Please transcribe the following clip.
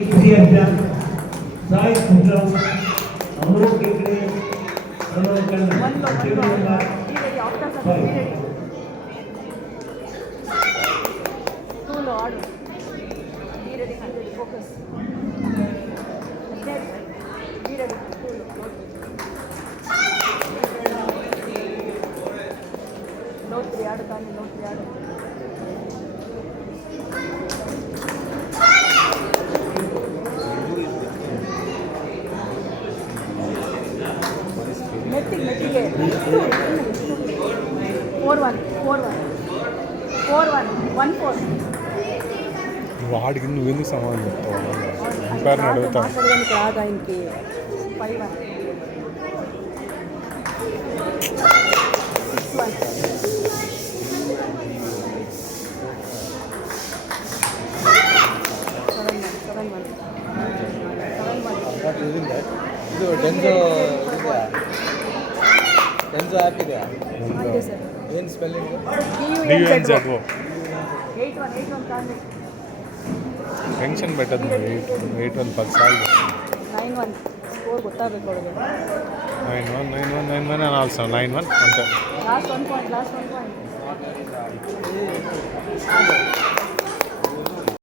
साई खुजराव अमोल टेकड़े ನೆಟ್ಟಿಗೆ 4-1 వాడికి నువ్వు ఎందుకు సమాధానం చెప్తావు ఎంపైర్ని అడుగుతావు మాట్లాడడానికి రాదు ఆయనకి 5-1 ಇದು ಡೆನ್ಸೋ ಆ್ಯಪ್ ಇದೆಯಾ ಇದೆ ಸರ್ ಏನು ಸ್ಪೆಲ್ಲಿಂಗ್ DUNZO 8-1 ಟೆನ್ಷನ್ ಬೆಟ್ಟದ್ದು 8-1 10 ಸಾಲು 9-1 ಸ್ಕೋರ್ ಗೊತ್ತಾಗಬೇಕು ಅವಳಿಗೆ 9-1 ಆಲ್ಸೋ 9-1 ಅಂತ ಲಾಸ್ಟ್ 1 ಪಾಯಿಂಟ್